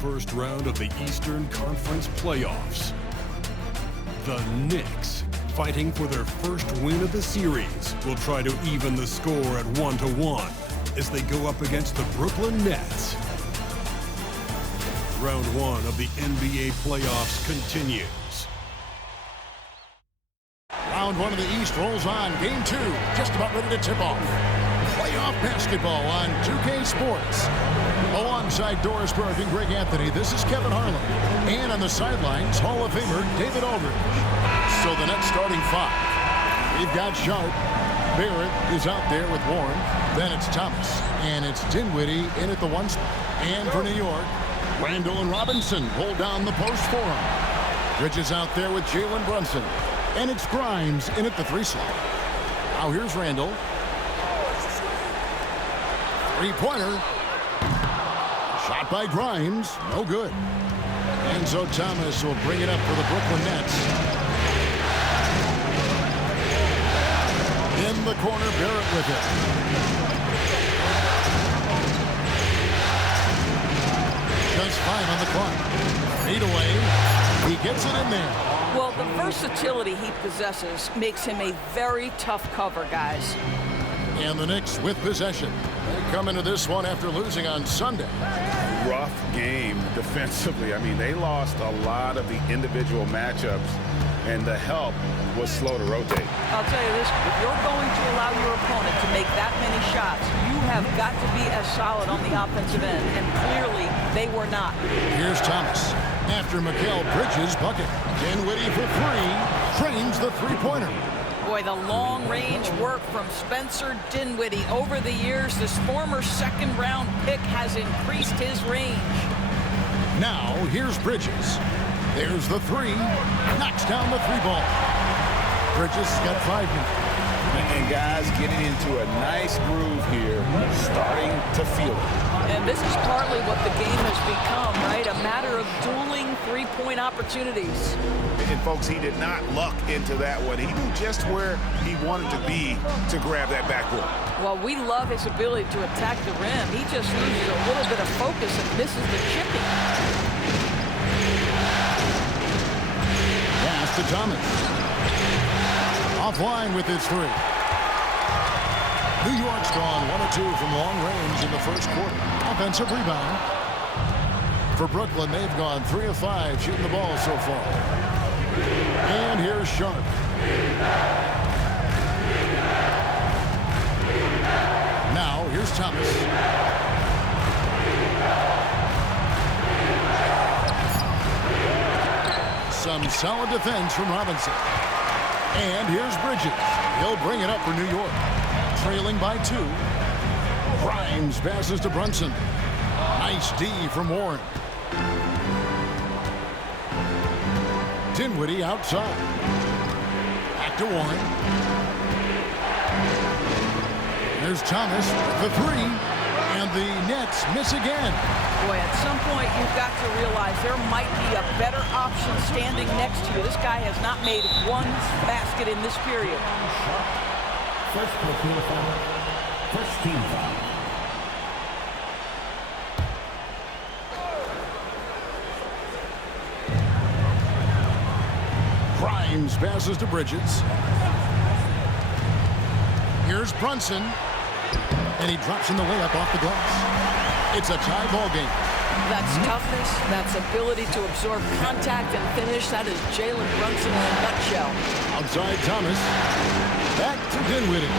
first round of the Eastern Conference playoffs. The Knicks, fighting for their first win of the series, will try to even the score at 1-1 as they go up against the Brooklyn Nets. Round one of the NBA playoffs continues. Round one of the East rolls on. Game two, just about ready to tip off. Playoff basketball on 2K Sports. Alongside Doris Burke and Greg Anthony, this is Kevin Harlan. And on the sidelines, Hall of Famer David Aldridge. So the next starting five. We've got Sharp. Barrett is out there with Warren. Then it's Thomas. And it's Dinwiddie in at the one spot. And for New York, Randall and Robinson hold down the post for him. Bridges out there with Jalen Brunson. And it's Grimes in at the three slot. Now here's Randall. Three-pointer. Shot by Grimes. No good. Enzo Thomas will bring it up for the Brooklyn Nets. In the corner, Barrett with it. Just 5 on the clock. 8 away. He gets it in there. Well, the versatility he possesses makes him a very tough cover, guys. And the Knicks with possession. They come into this one after losing on Sunday. Rough game defensively. I mean, they lost a lot of the individual matchups, and the help was slow to rotate. I'll tell you this, if you're going to allow your opponent to make that many shots, you have got to be as solid on the offensive end, and clearly they were not. Here's Thomas. After Mikal Bridges' bucket. Dinwiddie for three. Trains the three-pointer. Boy, the long-range work from Spencer Dinwiddie. Over the years, this former second-round pick has increased his range. Now, here's Bridges. There's the three. Knocks down the three ball. Bridges got 5 minutes. And guys getting into a nice groove here, starting to feel it. And this is partly what the game has become, right? A matter of dueling three-point opportunities. And folks, he did not luck into that one. He knew just where he wanted to be to grab that backboard. Well, we love his ability to attack the rim. He just loses a little bit of focus and misses the chipping. Pass to Thomas. Offline with his three. New York's gone 1 of 2 from long range in the first quarter. Offensive rebound. For Brooklyn, they've gone 3 of 5 shooting the ball so far. And here's Sharp. Now, here's Thomas. Some solid defense from Robinson. And here's Bridges. He'll bring it up for New York. Trailing by 2. Grimes passes to Brunson. Nice D from Warren. Dinwiddie outside. Back to Warren. There's Thomas with the three. And the Nets miss again. Boy, at some point you've got to realize there might be a better option standing next to you. This guy has not made one basket in this period. First personal foul. First team foul. Grimes passes to Bridges. Here's Brunson. And he drops in the layup off the glass. It's a tie ball game. That's toughness. That's ability to absorb contact and finish. That is Jalen Brunson in a nutshell. Outside Thomas. Back to Dinwiddie.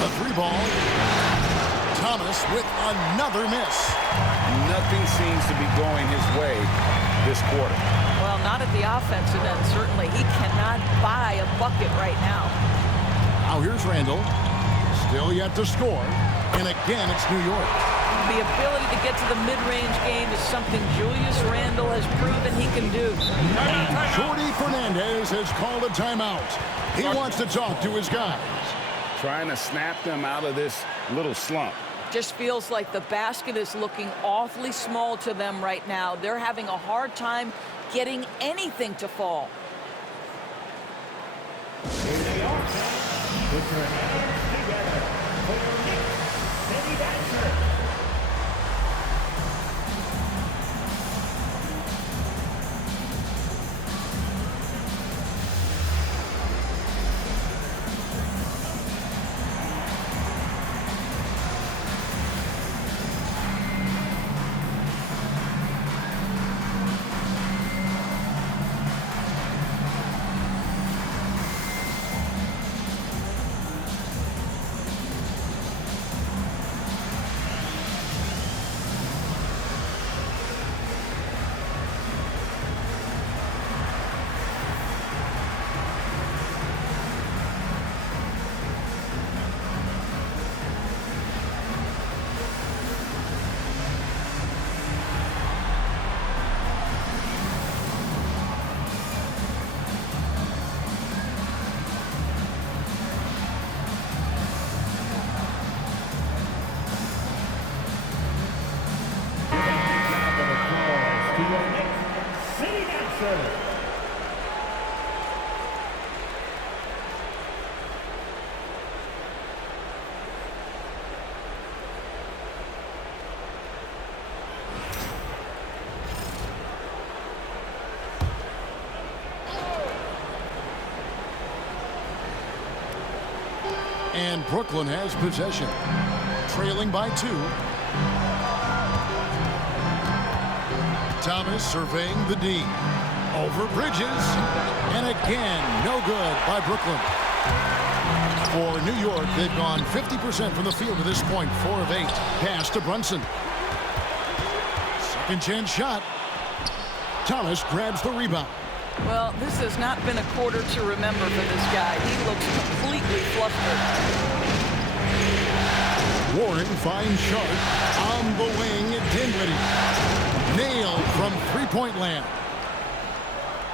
A three ball. Thomas with another miss. Nothing seems to be going his way this quarter. Well, not at the offensive end, certainly. He cannot buy a bucket right now. Now here's Randall. Still yet to score. And again, it's New York. The ability to get to the mid-range game is something Julius Randle has proven he can do. Jordi Fernandez has called a timeout. He wants to talk to his guys. Trying to snap them out of this little slump. Just feels like the basket is looking awfully small to them right now. They're having a hard time getting anything to fall. Here they are. Put your hands together for your Knicks, City Dancer. And Brooklyn has possession, trailing by 2. Thomas surveying the D. Over Bridges. And again, no good by Brooklyn. For New York, they've gone 50% from the field to this point, 4 of 8. Pass to Brunson. Second chance shot. Thomas grabs the rebound. Well, this has not been a quarter to remember for this guy. He looks completely flustered. Warren finds Sharp on the wing. Dinwiddie nailed from three-point land.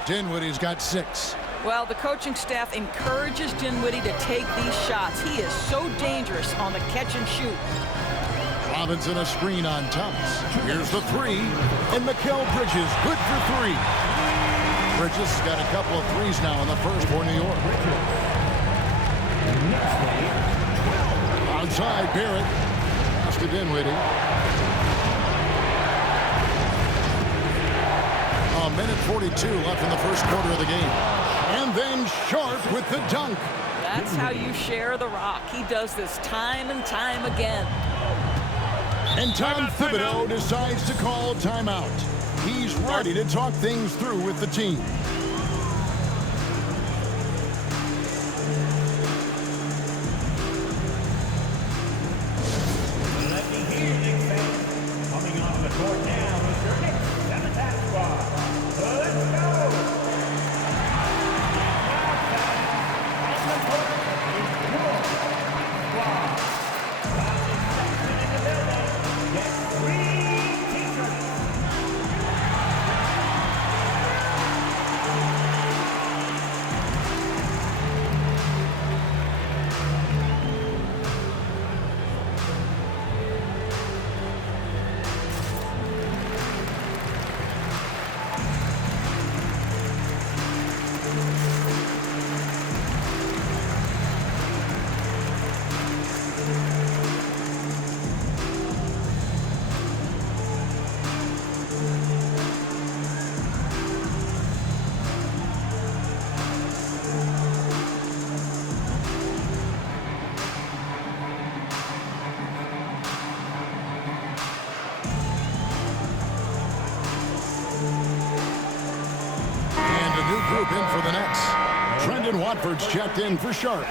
Dinwiddie's got 6. Well, the coaching staff encourages Dinwiddie to take these shots. He is so dangerous on the catch and shoot. Robinson a screen on Thomas. Here's the 3. And Mikal Bridges good for 3. Bridges has got a couple of threes now in the first for New York. Outside Barrett. Pass to Dinwiddie. A minute 42 left in the first quarter of the game. And then Sharp with the dunk. That's how you share the rock. He does this time and time again. And Tom Thibodeau decides to call timeout. He's ready to talk things through with the team. Let me hear you, Knicks fans. Coming onto the court now is your Knicks 7-man squad. Let's go! On the court is your squad. Bobby Sexton in the building. Get 3 t-shirts. Group in for the Nets. Trendon Watford's checked in for Sharp.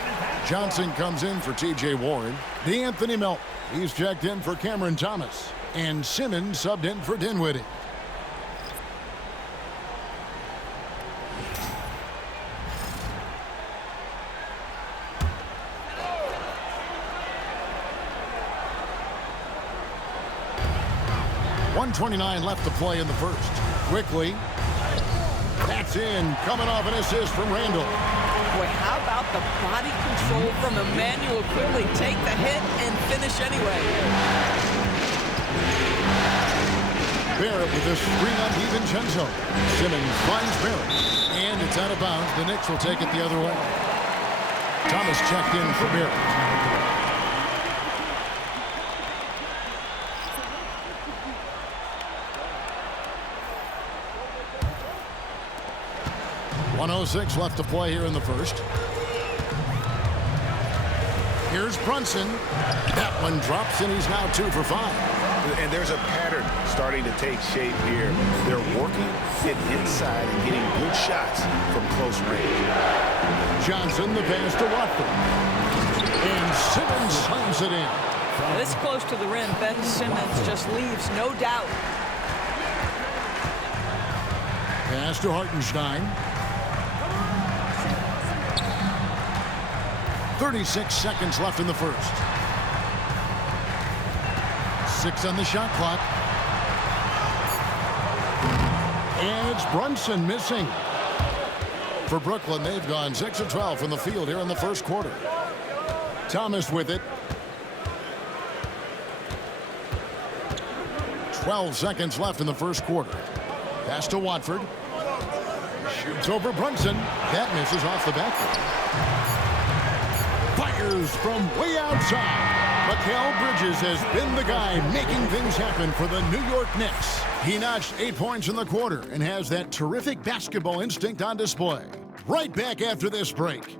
Johnson comes in for T.J. Warren. D'Anthony Melton, he's checked in for Cameron Thomas. And Simmons subbed in for Dinwiddie. .129 left to play in the first. Quickly. That's in, coming off an assist from Randall. Boy, how about the body control from Emmanuel Quickly? Take the hit and finish anyway. Barrett with a screen on DiVincenzo. Simmons finds Barrett. And it's out of bounds. The Knicks will take it the other way. Thomas checked in for Barrett. .106 left to play here in the first. Here's Brunson. That one drops, and he's now 2 for 5. And there's a pattern starting to take shape here. They're working it inside and getting good shots from close range. Johnson, the pass to Watford. And Simmons slams it in. This close to the rim, Ben Simmons just leaves no doubt. Pass to Hartenstein. 36 seconds left in the first. 6 on the shot clock. And it's Brunson missing. For Brooklyn, they've gone 6 of 12 from the field here in the first quarter. Thomas with it. 12 seconds left in the first quarter. Pass to Watford. Shoots over Brunson. That misses off the backboard. Fires from way outside. Mikal Bridges has been the guy making things happen for the New York Knicks. He notched 8 points in the quarter and has that terrific basketball instinct on display. Right back after this break.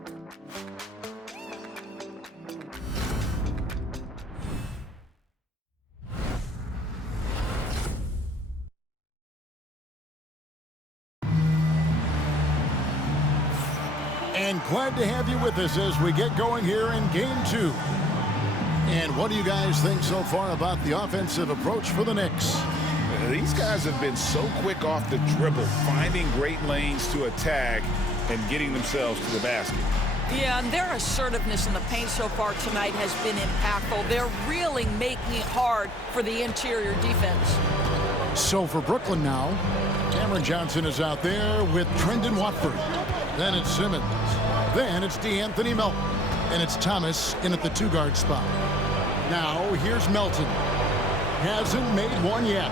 And glad to have you with us as we get going here in Game 2. And what do you guys think so far about the offensive approach for the Knicks? These guys have been so quick off the dribble, finding great lanes to attack and getting themselves to the basket. Yeah, and their assertiveness in the paint so far tonight has been impactful. They're really making it hard for the interior defense. So for Brooklyn now, Cameron Johnson is out there with Trendon Watford. Then it's Simmons. Then it's DeAnthony Melton. And it's Thomas in at the 2-guard spot. Now here's Melton. Hasn't made one yet.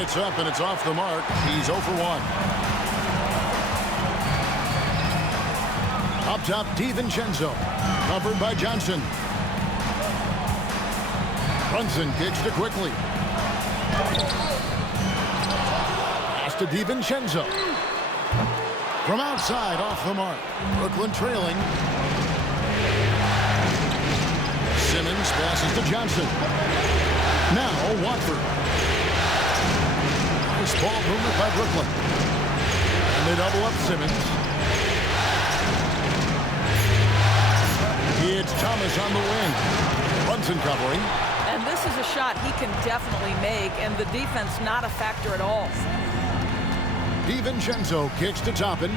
It's up and it's off the mark. He's 0 for 1. Up top, DiVincenzo. Covered by Johnson. Brunson kicks to quickly. Pass to DiVincenzo. From outside, off the mark. Brooklyn trailing. Simmons passes to Johnson. Now Watford. Nice ball movement by Brooklyn. And they double up Simmons. It's Thomas on the wing. Brunson covering. And this is a shot he can definitely make, and the defense not a factor at all. DiVincenzo kicks to Toppin.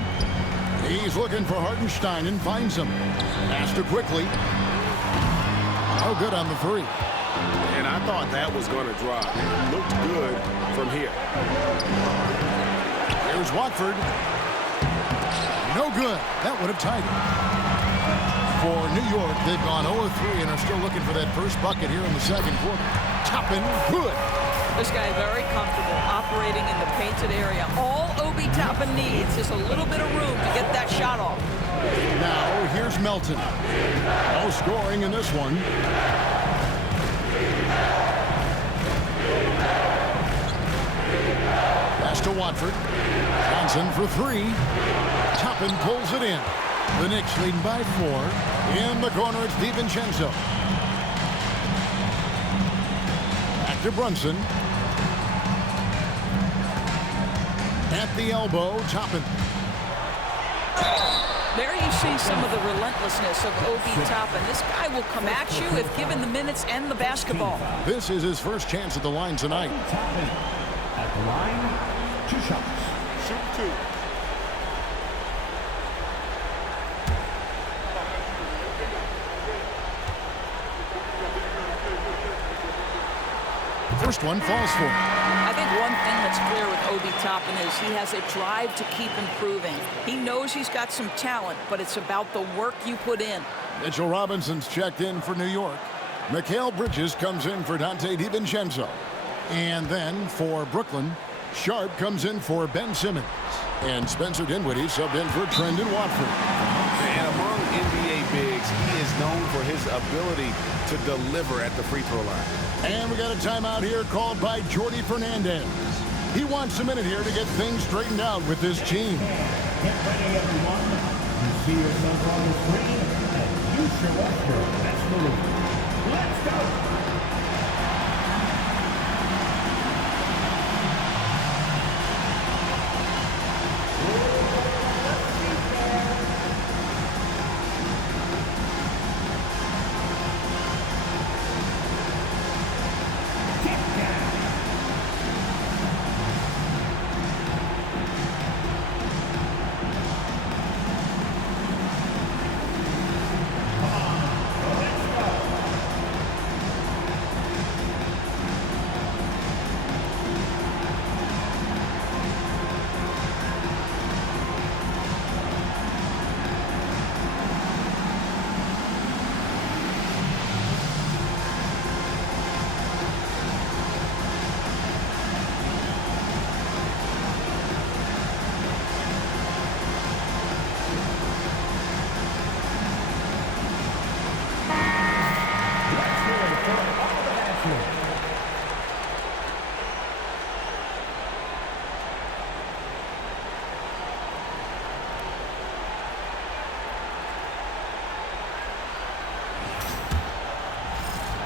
He's looking for Hartenstein and finds him. Pass to quickly. Oh, good on the 3. And I thought that was going to drop. It looked good from here. Here's Watford. No good. That would have tied it. For New York, they've gone 0-3 and are still looking for that first bucket here in the second quarter. Toppin, good. This guy very comfortable operating in the painted area. All Obi Toppin needs is a little bit of room to get that shot off. Now here's Melton. No scoring in this one. Pass to Watford. Johnson for 3. Toppin pulls it in. The Knicks leading by 4. In the corner, it's DiVincenzo. Back to Brunson. At the elbow, Toppin. There you see some of the relentlessness of Obi Toppin. This guy will come at you if given the minutes and the basketball. This is his first chance at the line tonight. At the line, 2 shots. Shoot 2. First one falls for him. I think one thing that's clear with Obi Toppin is he has a drive to keep improving. He knows he's got some talent, but it's about the work you put in. Mitchell Robinson's checked in for New York. Mikal Bridges comes in for Donte DiVincenzo. And then for Brooklyn, Sharp comes in for Ben Simmons. And Spencer Dinwiddie subbed in for Trendon Watford. And among NBA bigs, he is known for his ability to deliver at the free throw line. And we got a timeout here called by Jordi Fernandez. He wants a minute here to get things straightened out with his team. Get ready, everyone. You see yourself on the screen, and you show us your best move. Let's go!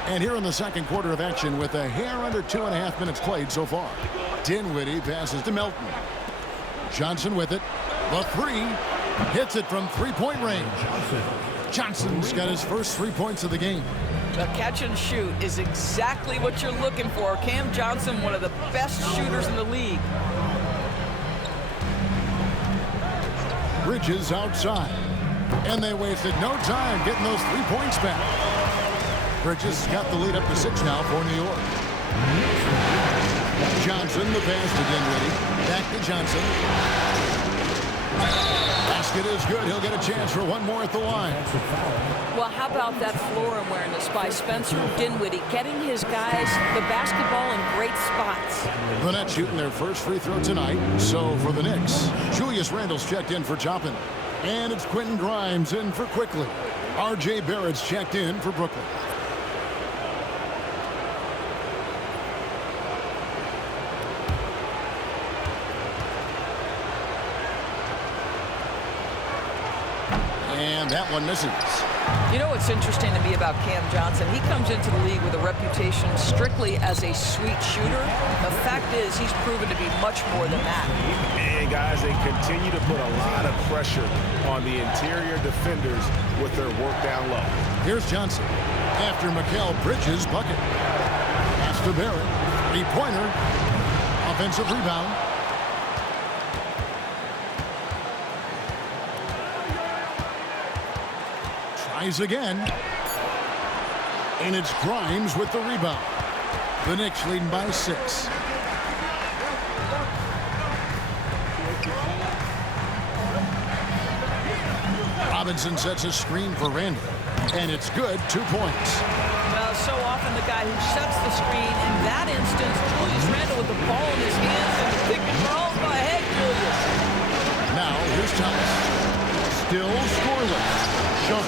And here in the second quarter of action with a hair under 2.5 minutes played so far. Dinwiddie passes to Melton. Johnson with it. The 3. Hits it from three-point range. Johnson's got his first 3 points of the game. The catch and shoot is exactly what you're looking for. Cam Johnson, one of the best shooters in the league. Bridges outside. And they wasted no time getting those 3 points back. Bridges got the lead up to 6 now for New York. Johnson, the pass to Dinwiddie. Back to Johnson. Basket is good. He'll get a chance for one more at the line. Well, how about that floor awareness by Spencer Dinwiddie, getting his guys the basketball in great spots. The Nets shooting their first free throw tonight. So for the Knicks, Julius Randle's checked in for Toppin. And it's Quentin Grimes in for Quickly. R.J. Barrett's checked in for Brooklyn. And that one misses. You know what's interesting to me about Cam Johnson? He comes into the league with a reputation strictly as a sweet shooter. The fact is he's proven to be much more than that. And guys, they continue to put a lot of pressure on the interior defenders with their work down low. Here's Johnson after Mikal Bridges' bucket. Pass to Barrett. Three-pointer. Offensive rebound. Tries again. And it's Grimes with the rebound. The Knicks leading by 6. Robinson sets a screen for Randle. And it's good. 2 points. Well, so often the guy who sets the screen, in that instance, Julius Randle with the ball in his hands and the pick and roll. Go ahead, Julius. Now, here's Thomas. Still scoreless. Shot.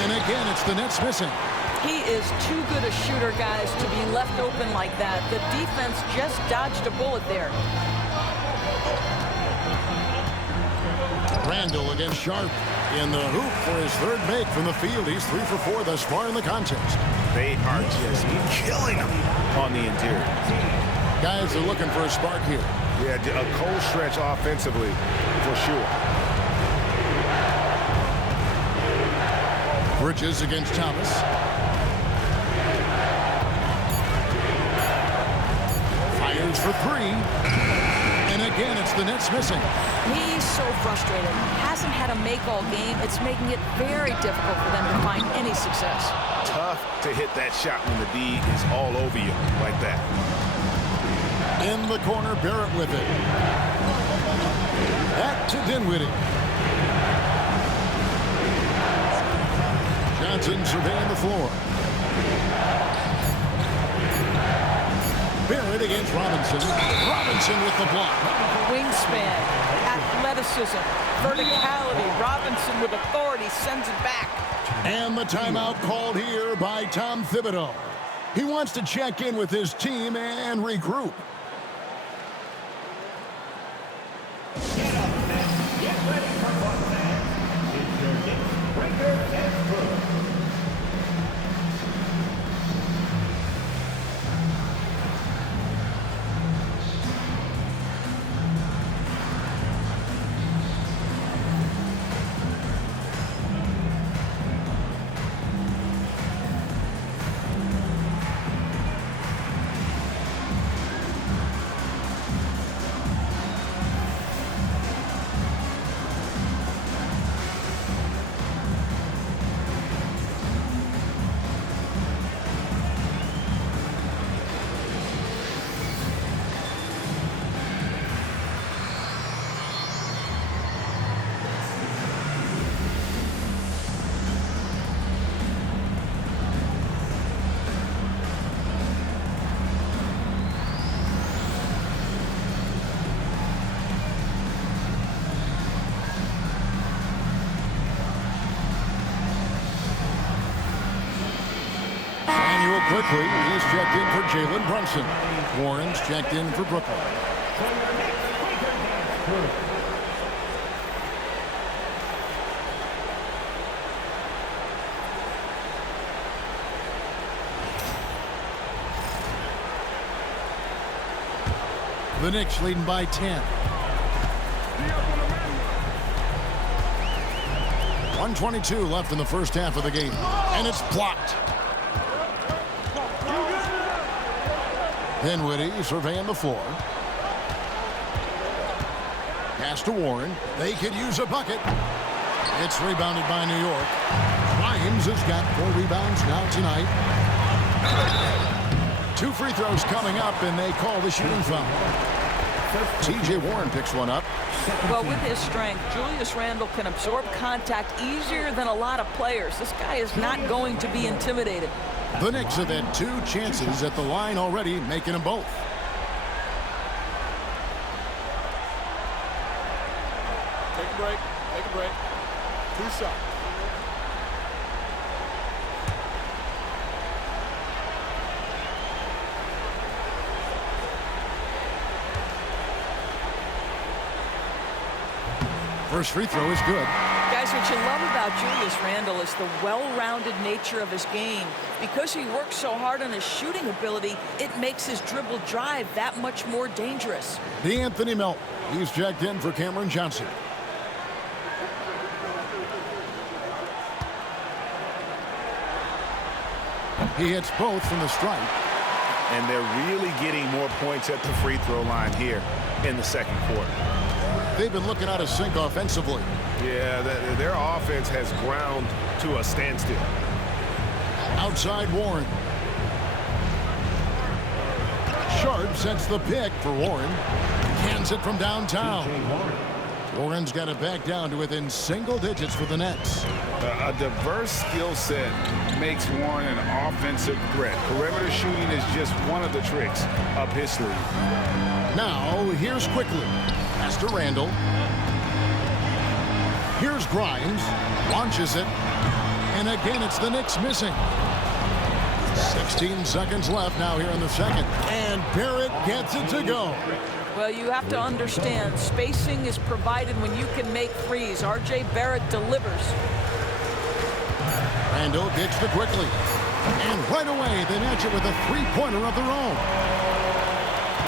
And again, it's the Nets missing. He is too good a shooter, guys, to be left open like that. The defense just dodged a bullet there. Randle against Sharp in the hoop for his third make from the field. He's 3 for 4 thus far in the contest. They are just killing him on the interior. Guys are looking for a spark here. Yeah, a cold stretch offensively for sure. Bridges against Thomas. Fires for 3. And again, it's the Nets missing. He's so frustrated. Hasn't had a make all game. It's making it very difficult for them to find any success. Tough to hit that shot when the D is all over you like that. In the corner, Barrett with it. Back to Dinwiddie. Johnson surveying the floor. Barrett against Robinson. Robinson with the block. Wingspan, athleticism, verticality. Robinson with authority sends it back. And the timeout called here by Tom Thibodeau. He wants to check in with his team and regroup. Get up, men. Get ready for one, man. It's your Knicks Breaker and Crew. Quickly, he's checked in for Jalen Brunson. Warren's checked in for Brooklyn. The Knicks leading by 10. 1:22 left in the first half of the game. And it's blocked. Dinwiddie surveying the floor. Pass to Warren. They could use a bucket. It's rebounded by New York. Grimes has got 4 rebounds now tonight. 2 free throws coming up, and they call the shooting foul. T.J. Warren picks one up. Well, with his strength, Julius Randle can absorb contact easier than a lot of players. This guy is not going to be intimidated. The Knicks have had 2 chances at the line already, making them both. Take a break. Take a break. 2 shots. First free throw is good. Guys, what you love about Julius Randle is the well-rounded nature of his game. Because he works so hard on his shooting ability, it makes his dribble drive that much more dangerous. D'Anthony Melton. He's checked in for Cameron Johnson. He hits both from the stripe. And they're really getting more points at the free throw line here in the second quarter. They've been looking out of sync offensively. Yeah, their offense has ground to a standstill. Outside Warren. Sharp sets the pick for Warren. Cans it from downtown. Warren's got it back down to within single digits for the Nets. A diverse skill set makes Warren an offensive threat. Perimeter shooting is just one of the tricks up his sleeve. Now, here's Quickly. Pass to Randle. Here's Grimes. Launches it. And again, it's the Knicks missing. 16 seconds left now here in the second. And Barrett gets it to go. Well, you have to understand, spacing is provided when you can make threes. R.J. Barrett delivers. Randle gets to Quickly. And right away, they match it with a three-pointer of their own.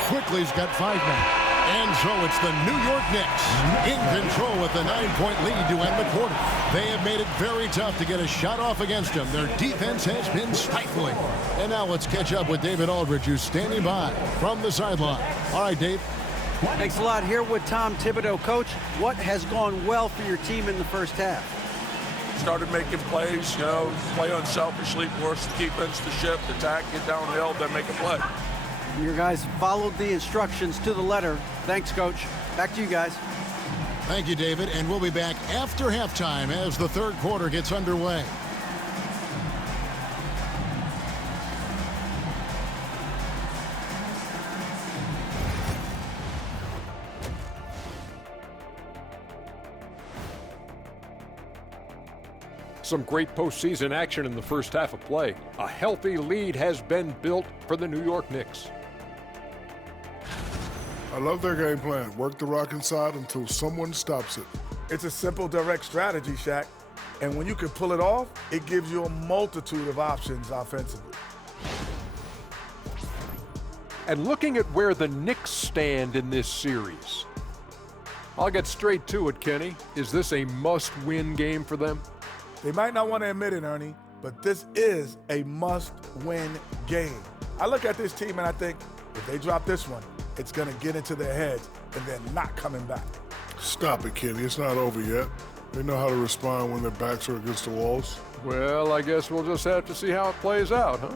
Quickly's got 5 now. And so it's the New York Knicks in control with the 9-point lead to end the quarter. They have made it very tough to get a shot off against them. Their defense has been stifling. And now let's catch up with David Aldridge, who's standing by from the sideline. All right, Dave. Thanks a lot. Here with Tom Thibodeau. Coach, what has gone well for your team in the first half? Started making plays, play unselfishly, force the defense to shift, attack, get downhill, then make a play. Your guys followed the instructions to the letter. Thanks, Coach. Back to you guys. Thank you, David. And we'll be back after halftime as the third quarter gets underway. Some great postseason action in the first half of play. A healthy lead has been built for the New York Knicks. I love their game plan. Work the rock inside until someone stops it. It's a simple, direct strategy, Shaq. And when you can pull it off, it gives you a multitude of options offensively. And looking at where the Knicks stand in this series, I'll get straight to it, Kenny. Is this a must-win game for them? They might not want to admit it, Ernie, but this is a must-win game. I look at this team and I think, if they drop this one, it's going to get into their heads and they're not coming back. Stop it, Kenny. It's not over yet. They know how to respond when their backs are against the walls. Well, I guess we'll just have to see how it plays out, huh?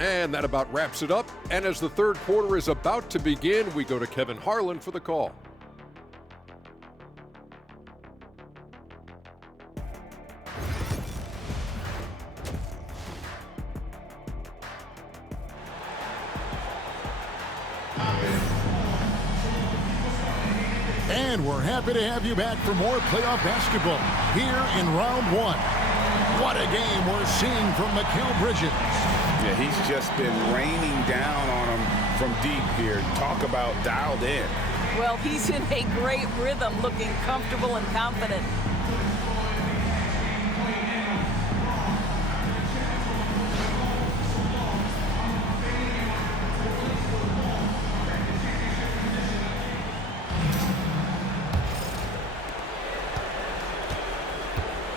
And that about wraps it up. And as the third quarter is about to begin, we go to Kevin Harlan for the call. And we're happy to have you back for more playoff basketball here in round one. What a game we're seeing from Mikal Bridges. Yeah, he's just been raining down on him from deep here. Talk about dialed in. Well, he's in a great rhythm, looking comfortable and confident.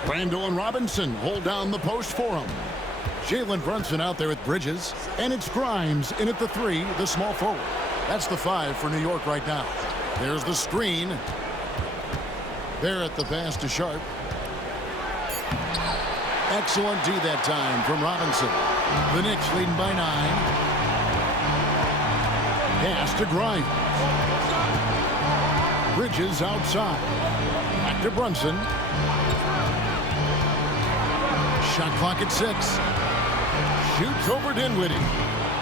Randall and Robinson hold down the post for him. Jalen Brunson out there with Bridges. And it's Grimes in at the 3, the small forward. That's the 5 for New York right now. There's the screen. Barrett the pass to Sharp. Excellent D that time from Robinson. The Knicks leading by 9. Pass to Grimes. Bridges outside. Back to Brunson. Shot clock at 6. Shoots over Dinwiddie.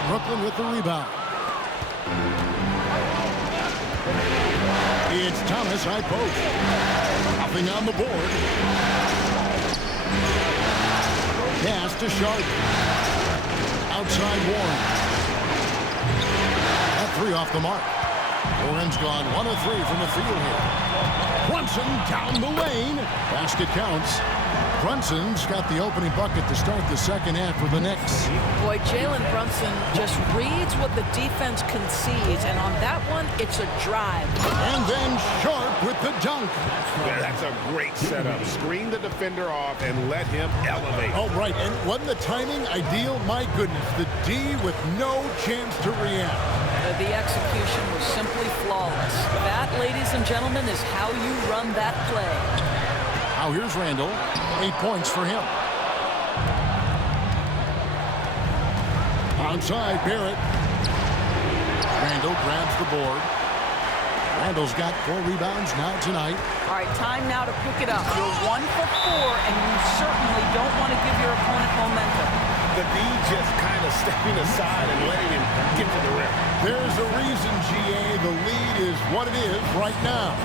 Brooklyn with the rebound. It's Thomas high post. Nothing on the board. Pass to Sharp. Outside Warren. That 3 off the mark. Warren's gone 1 of 3 from the field here. Brunson down the lane. Basket counts. Brunson's got the opening bucket to start the second half for the Knicks. Boy, Jalen Brunson just reads what the defense concedes, and on that one, it's a drive. And then Sharp with the dunk. Yeah, that's a great setup. Screen the defender off and let him elevate. Oh, right. And wasn't the timing ideal? My goodness, the D with no chance to react. The execution was simply flawless. That, ladies and gentlemen, is how you run that play. Now here's Randall. 8 points for him. Outside Barrett. Randall grabs the board. Randall's got 4 rebounds now tonight. All right, time now to pick it up. You're 1 for 4, and you certainly don't want to give your opponent momentum. The D just kind of stepping aside and letting him get to the rim. There's a reason, GA. The lead is what it is right now.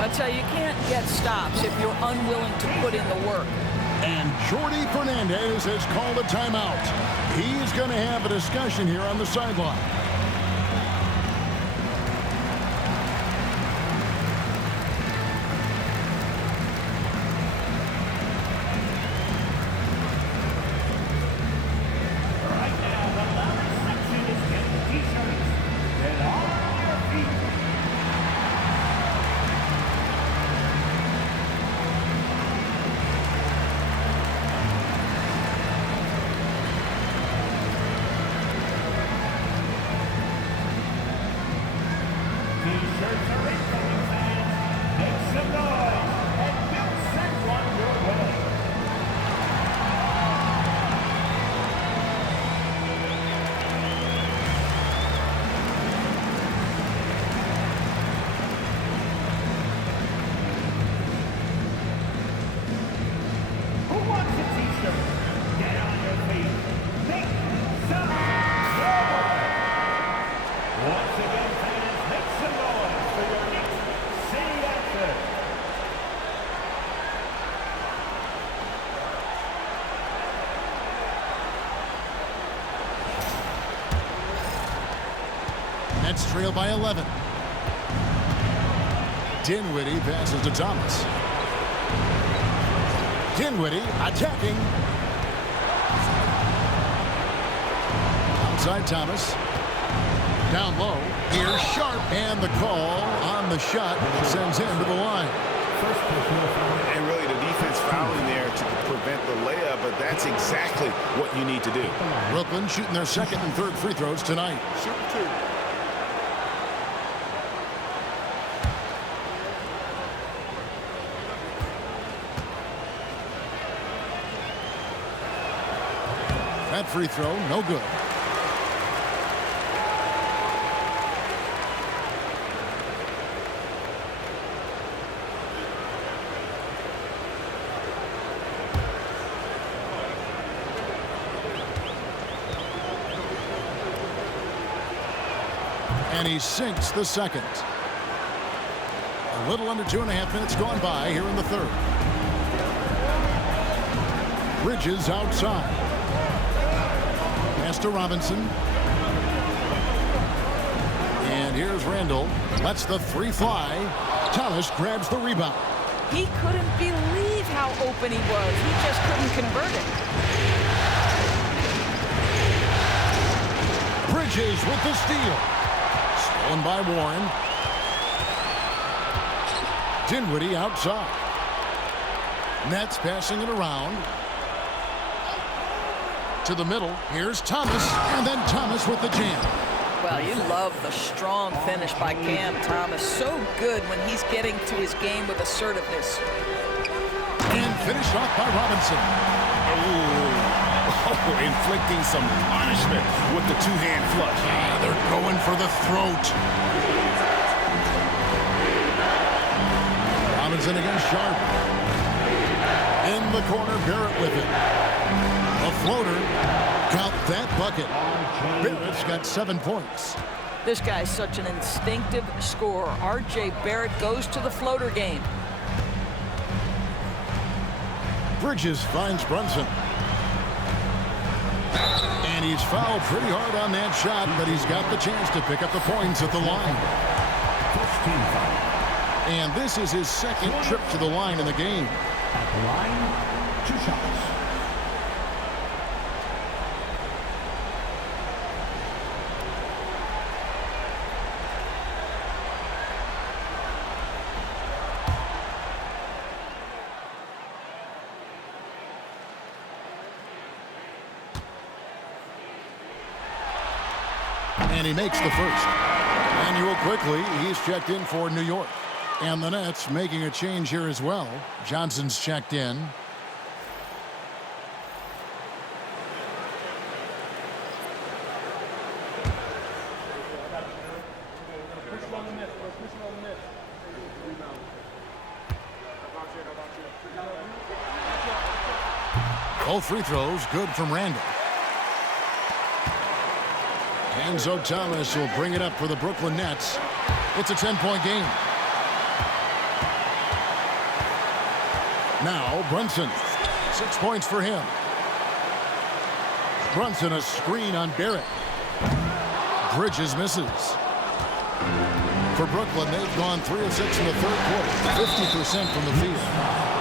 I tell you, you can't get stops if you're unwilling to put in the work. And Jordi Fernandez has called a timeout. He's going to have a discussion here on the sideline. Nets trail by 11. Dinwiddie passes to Thomas. Dinwiddie attacking. Outside Thomas. Down low. Here's Sharp. And the call on the shot sends him to the line. And really the defense fouling there to prevent the layup, but that's exactly what you need to do. Brooklyn shooting their second and third free throws tonight. Shoot 2. That free throw, no good. And he sinks the second. A little under 2.5 minutes gone by here in the third. Bridges outside. Pass to Robinson. And here's Randall. Lets the 3 fly. Thomas grabs the rebound. He couldn't believe how open he was. He just couldn't convert it. Bridges with the steal. Stolen by Warren. Dinwiddie outside. Nets passing it around. To the middle. Here's Thomas. And then Thomas with the jam. Well, you love the strong finish by Cam Thomas. So good when he's getting to his game with assertiveness. And finished off by Robinson. Oh, inflicting some punishment with the two-hand flush. They're going for the throat. Robinson against Sharp. In the corner, Barrett with it. A floater. Count that bucket. Barrett's got 7 points. This guy's such an instinctive scorer. R.J. Barrett goes to the floater game. Bridges finds Brunson. And he's fouled pretty hard on that shot, but he's got the chance to pick up the points at the line. And this is his second trip to the line in the game. At the line, 2 shots. And he makes the first. Manuel quickly, he's checked in for New York. And the Nets making a change here as well. Johnson's checked in. Both free throws good from Randall. Enzo Thomas will bring it up for the Brooklyn Nets. It's a 10-point game. Now Brunson. 6 points for him. Brunson a screen on Barrett. Bridges misses. For Brooklyn, they've gone 3 of 6 in the third quarter. 50% from the field.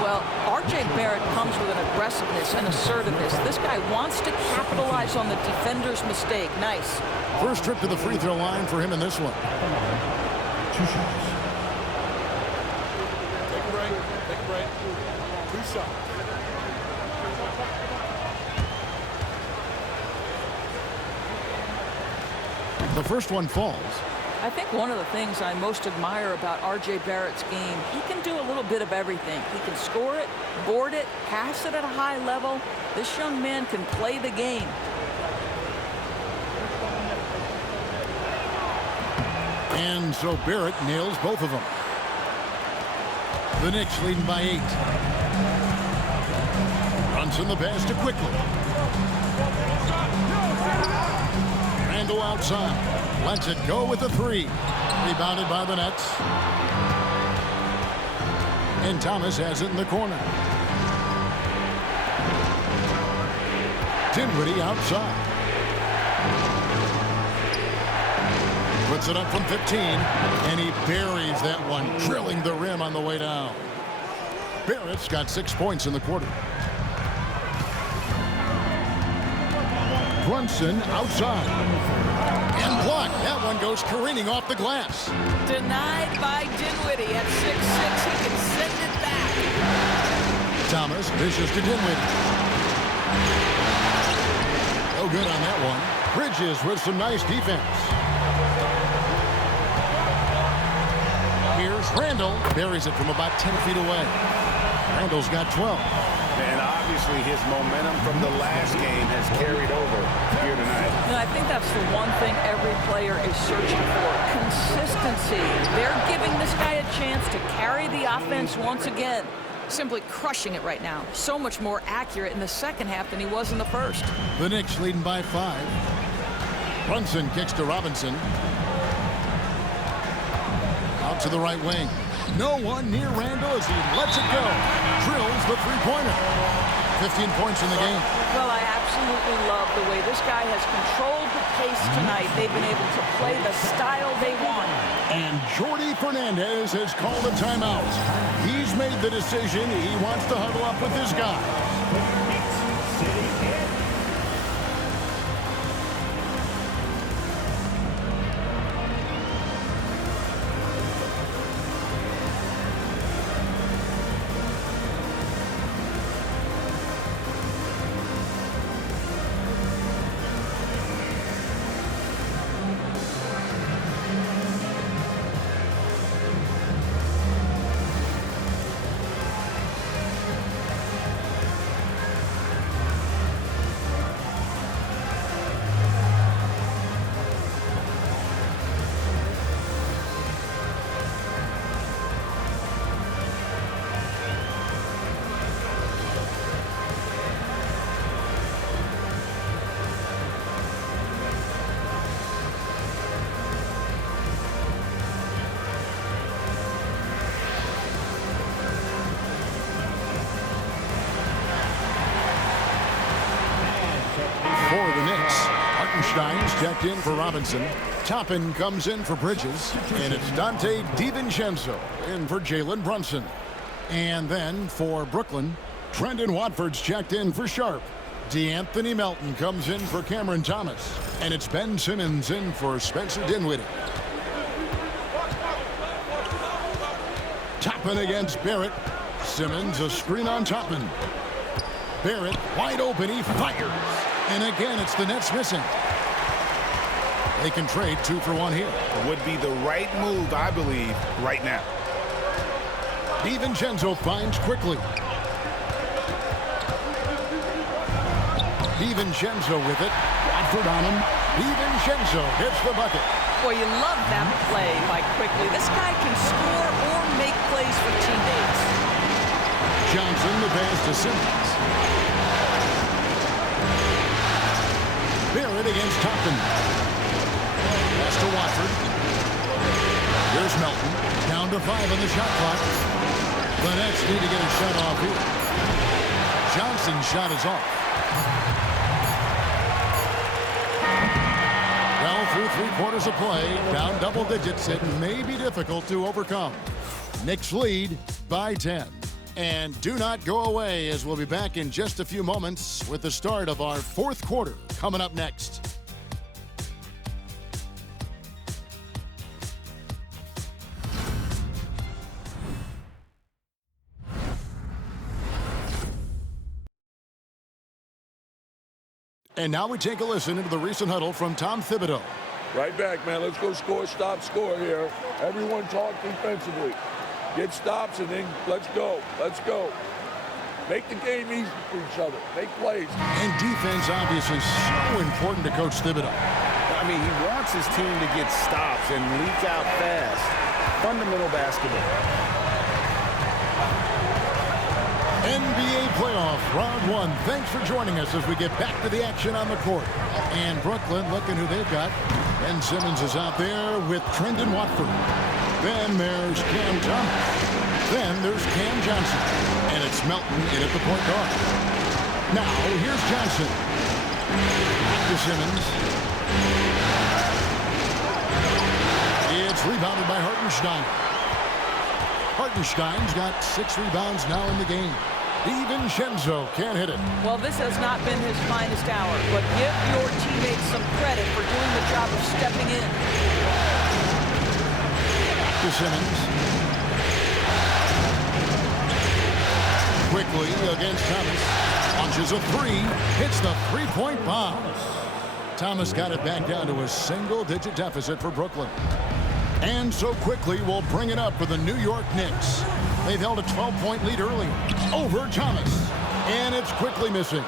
Well, R.J. Barrett comes with an aggressiveness and assertiveness. This guy wants to capitalize on the defender's mistake. Nice. First trip to the free throw line for him in this one. 2 shots. Take a break. Take a break. 2 shots. The first one falls. I think one of the things I most admire about R.J. Barrett's game, he can do a little bit of everything. He can score it, board it, pass it at a high level. This young man can play the game. And so Barrett nails both of them. The Knicks leading by 8. Brunson the pass to quickly. Randall outside. Lets it go with the 3. Rebounded by the Nets. And Thomas has it in the corner. Dinwiddie outside. Puts it up from 15, and he buries that one, drilling the rim on the way down. Barrett's got 6 points in the quarter. Brunson outside. And blocked. That one goes careening off the glass. Denied by Dinwiddie at 6'6". He can send it back. Thomas dishes to Dinwiddie. No good on that one. Bridges with some nice defense. Here's Randall. Buries it from about 10 feet away. Randall's got 12. And obviously his momentum from the last game has carried over here tonight. And I think that's the one thing every player is searching for. Consistency. They're giving this guy a chance to carry the offense once again. Simply crushing it right now. So much more accurate in the second half than he was in the first. The Knicks leading by 5. Brunson kicks to Robinson. Out to the right wing. No one near Randall as he lets it go. Drills the three-pointer. 15 points in the game. Well, I absolutely love the way this guy has controlled the pace tonight. They've been able to play the style they want. And Jordi Fernandez has called a timeout. He's made the decision. He wants to huddle up with his guys. Hartenstein's checked in for Robinson. Toppin comes in for Bridges. And it's Dante DiVincenzo in for Jalen Brunson. And then for Brooklyn, Trendon Watford's checked in for Sharp. DeAnthony Melton comes in for Cameron Thomas. And it's Ben Simmons in for Spencer Dinwiddie. Toppin against Barrett. Simmons a screen on Toppin. Barrett wide open, he fires. And again, it's the Nets missing. They can trade 2 for 1 here. Would be the right move, I believe, right now. DiVincenzo finds quickly. DiVincenzo with it. Watford on him. DiVincenzo hits the bucket. Boy, you love that play by Quickly. This guy can score or make plays for teammates. Johnson, the pass to Simmons. Barrett against Toppin. Pass to Watford. Here's Melton. Down to 5 on the shot clock. The Nets need to get a shot off here. Johnson's shot is off. Well, through 3 quarters of play, down double digits, it may be difficult to overcome. Knicks lead by 10. And do not go away, as we'll be back in just a few moments with the start of our 4th quarter coming up next. And now we take a listen into the recent huddle from Tom Thibodeau. Right back, man. Let's go score, stop, score here. Everyone talk defensively. Get stops and then let's go. Let's go. Make the game easy for each other. Make plays. And defense obviously so important to Coach Thibodeau. I mean, he wants his team to get stops and leak out fast. Fundamental basketball. NBA playoff round 1. Thanks for joining us as we get back to the action on the court. And Brooklyn looking who they've got. Ben Simmons is out there with Trendon Watford. Then there's Cam Thomas. Then there's Cam Johnson. And it's Melton in at the point guard. Now here's Johnson. Back to Simmons. It's rebounded by Hartenstein. Hartenstein's got 6 rebounds now in the game. DiVincenzo can't hit it. Well, this has not been his finest hour, but give your teammates some credit for doing the job of stepping in. Back to Simmons. Quickly against Thomas. Launches a 3. Hits the 3-point bomb. Thomas got it back down to a single-digit deficit for Brooklyn. And so Quickly will bring it up for the New York Knicks. They've held a 12-point lead early over Thomas. And it's Quickly missing.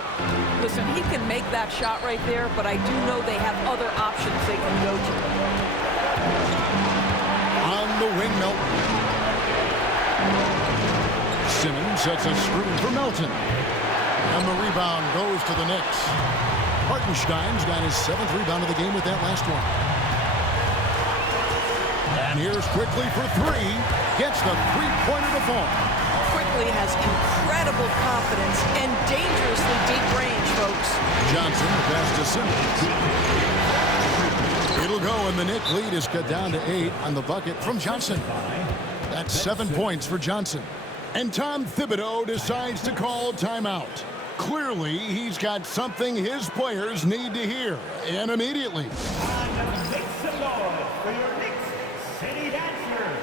Listen, he can make that shot right there, but I do know they have other options they can go to. On the wing, Melton. Simmons sets a screen for Melton. And the rebound goes to the Knicks. Hartenstein's got his 7th rebound of the game with that last one. And here's Quickly for 3. Gets the 3-pointer to fall. Quickly has incredible confidence and dangerously deep range, folks. Johnson, the pass to Simmons. It'll go, and the Knicks lead is cut down to 8 on the bucket from Johnson. That's 7 points for Johnson. And Tom Thibodeau decides to call timeout. Clearly, he's got something his players need to hear, and immediately. And make some noise for your Knicks City Dancer.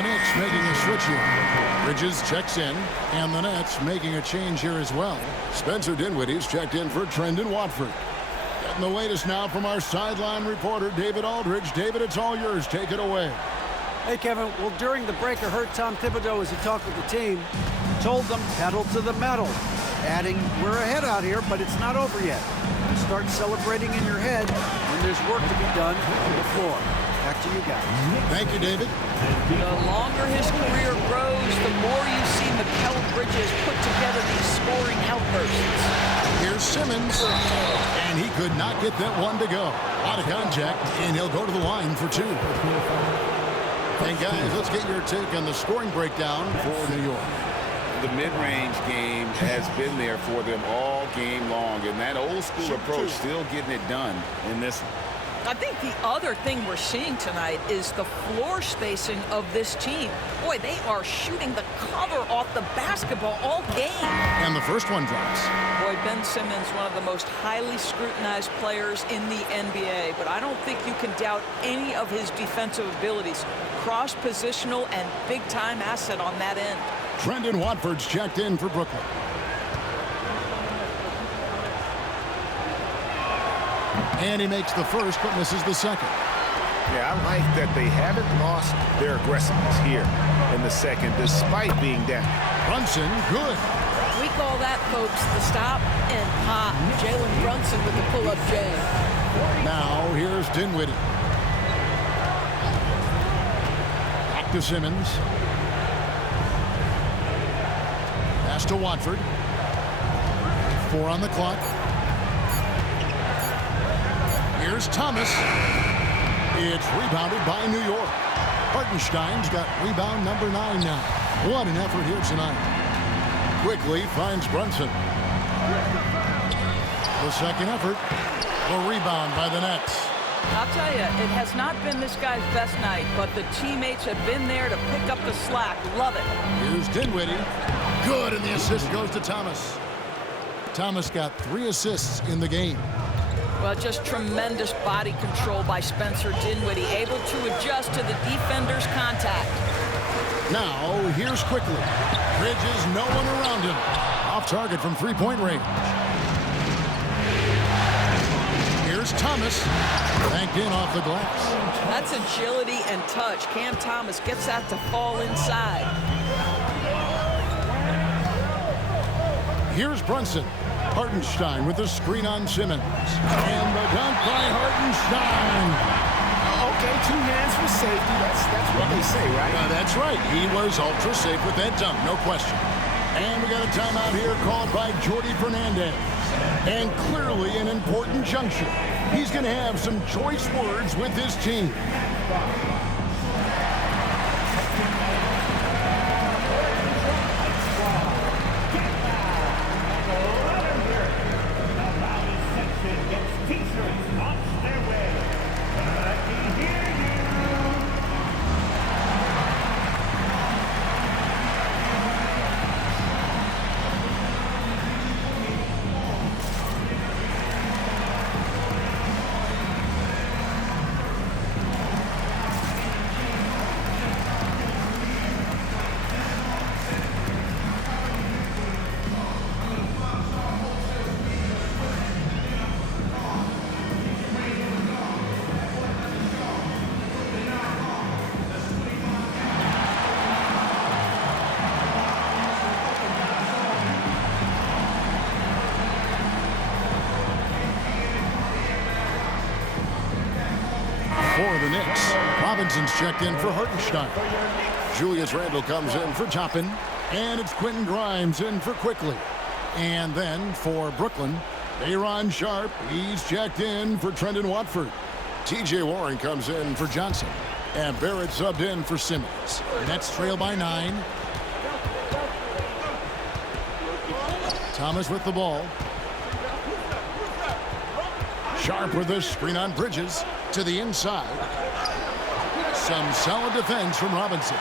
The Knicks making a switch here. Bridges checks in, and the Nets making a change here as well. Spencer Dinwiddie's checked in for Trendon Watford. Getting the latest now from our sideline reporter, David Aldridge. David, it's all yours. Take it away. Hey, Kevin. Well, during the break, I heard Tom Thibodeau, as he talked with the team, told them pedal to the metal, adding, we're ahead out here, but it's not over yet. Start celebrating in your head when there's work to be done on the floor. Back to you guys. Thank you, David. The longer his career grows, the more you see Mikal Bridges put together these scoring outbursts. Here's Simmons, and he could not get that one to go. Out of contact, and he'll go to the line for two. And guys, let's get your take on the scoring breakdown for New York. The mid-range game has been there for them all game long, and that old-school approach still getting it done in this one. I think the other thing we're seeing tonight is the floor spacing of this team. Boy, they are shooting the cover off the basketball all game. And the first one drops. Boy, Ben Simmons, one of the most highly scrutinized players in the NBA, but I don't think you can doubt any of his defensive abilities. Cross-positional and big-time asset on that end. Trendon Watford's checked in for Brooklyn. And he makes the first, but misses the second. Yeah, I like that they haven't lost their aggressiveness here in the second, despite being down. Brunson, good. We call that, folks, the stop and pop. Jalen Brunson with the pull-up jam. Now, here's Dinwiddie. Back to Simmons. Pass to Watford. 4 on the clock. Here's Thomas. It's rebounded by New York. Hartenstein's got rebound number 9 now. What an effort here tonight. Quickly finds Brunson. The second effort. A rebound by the Nets. I'll tell you, it has not been this guy's best night, but the teammates have been there to pick up the slack. Love it. Here's Dinwiddie. Good, and the assist goes to Thomas. Thomas got 3 assists in the game. Well, just tremendous body control by Spencer Dinwiddie, able to adjust to the defender's contact. Now, here's Quickly. Bridges, no one around him. Off target from three-point range. Here's Thomas. Banked in off the glass. That's agility and touch. Cam Thomas gets that to fall inside. Here's Brunson. Hartenstein with the screen on Simmons. And the dunk by Hartenstein. Okay, 2 hands for safety. That's what they say, right? That's right. He was ultra safe with that dunk, no question. And we got a timeout here called by Jordi Fernandez. And clearly an important juncture. He's going to have some choice words with his team. For the Knicks, Robinson's checked in for Hartenstein. Julius Randle comes in for Toppin. And it's Quentin Grimes in for Quickly. And then for Brooklyn, Aaron Sharp, he's checked in for Trendon Watford. TJ Warren comes in for Johnson. And Barrett subbed in for Simmons. Nets trail by 9. Thomas with the ball. Sharp with the screen on Bridges to the inside. Some solid defense from Robinson.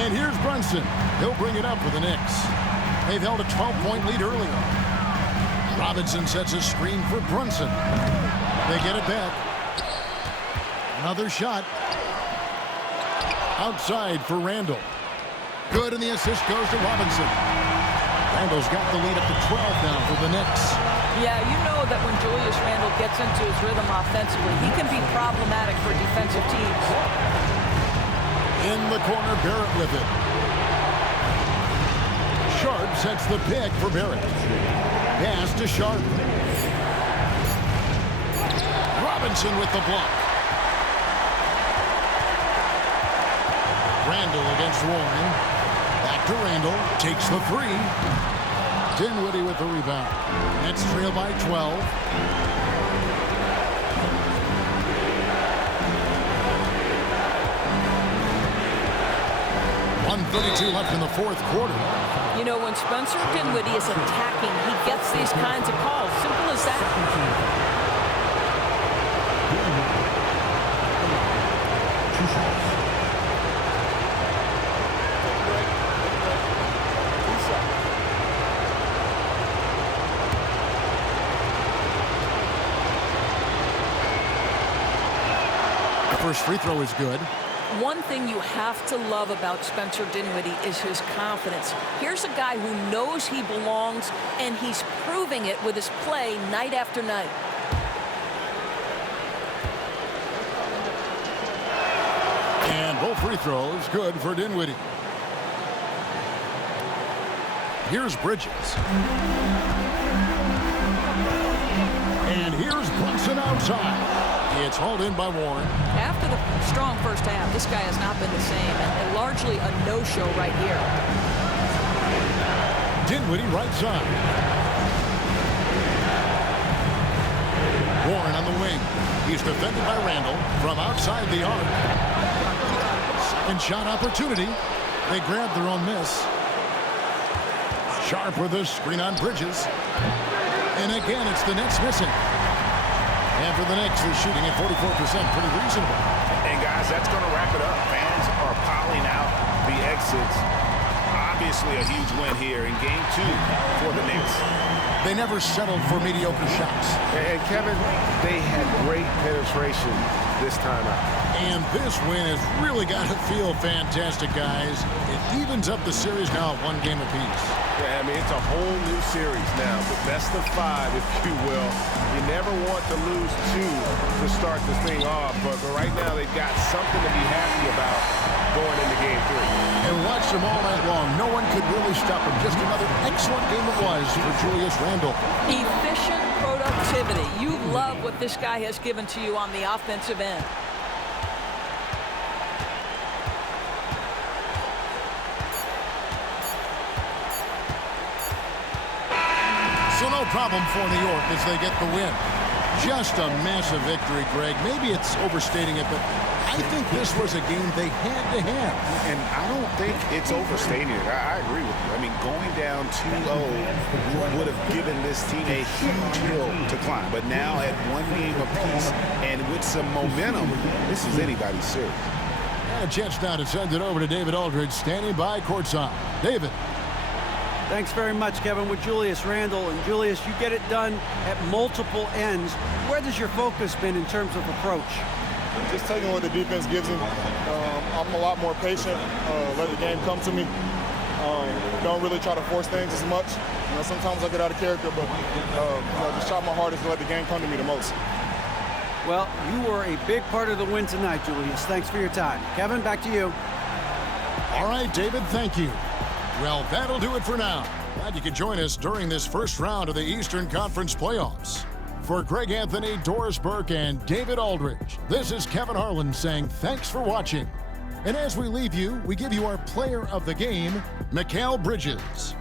And here's Brunson. He'll bring it up for the Knicks. They've held a 12-point lead earlier. Robinson sets a screen for Brunson. They get it back. Another shot. Outside for Randall. Good, and the assist goes to Robinson. Randall's got the lead up to 12 now for the Knicks. Yeah, you know that when Julius Randle gets into his rhythm offensively, he can be problematic for defensive teams. In the corner, Barrett with it. Sharp sets the pick for Barrett. Pass to Sharp. Robinson with the block. Randall against Warren. Back to Randall. Takes the three. Dinwiddie with the rebound. Nets trail by 12. .132 left in the fourth quarter. You know, when Spencer Dinwiddie is attacking, he gets these kinds of calls. Simple as that. First free throw is good. One thing you have to love about Spencer Dinwiddie is his confidence. Here's a guy who knows he belongs, and he's proving it with his play night after night. And both free throws good for Dinwiddie. Here's Bridges. And here's Brunson outside. It's hauled in by Warren. After the strong first half, this guy has not been the same, and largely a no-show right here. Dinwiddie right side. Warren on the wing. He's defended by Randall from outside the arc. Second shot opportunity. They grab their own miss. Sharp with a screen on Bridges. And again, it's the Nets missing. And for the Knicks, they're shooting at 44%. Pretty reasonable. And guys, that's going to wrap it up. Fans are piling out the exits. Obviously a huge win here in Game 2 for the Knicks. They never settled for mediocre shots. And Kevin, they had great penetration this time out. And this win has really got to feel fantastic, guys. It evens up the series now at 1 game apiece. Yeah, I mean, it's a whole new series now. The best of 5, if you will. You never want to lose 2 to start this thing off, but right now they've got something to be happy about going into Game 3. And watch them all night long. No one could really stop them. Just another excellent game it was for Julius Randle. Efficient productivity. You love what this guy has given to you on the offensive end. So no problem for New York as they get the win. Just a massive victory, Greg. Maybe it's overstating it, but I think this was a game they had to have. And I don't think it's overstating it. I agree with you. I mean, going down 2-0 would have given this team a huge hill to climb. But now at 1 game apiece and with some momentum, this is anybody's series. And a chance now to send it over to David Aldridge, standing by courtside. David. Thanks very much, Kevin, with Julius Randle. And Julius, you get it done at multiple ends. Where has your focus been in terms of approach? Just taking what the defense gives him. I'm a lot more patient, let the game come to me. Don't really try to force things as much. You know, sometimes I get out of character, but just try my hardest to let the game come to me the most. Well, you were a big part of the win tonight, Julius. Thanks for your time. Kevin, back to you. All right, David, thank you. Well, that'll do it for now. Glad you could join us during this first round of the Eastern Conference playoffs. For Greg Anthony, Doris Burke, and David Aldridge, this is Kevin Harlan saying thanks for watching. And as we leave you, we give you our player of the game, Mikal Bridges.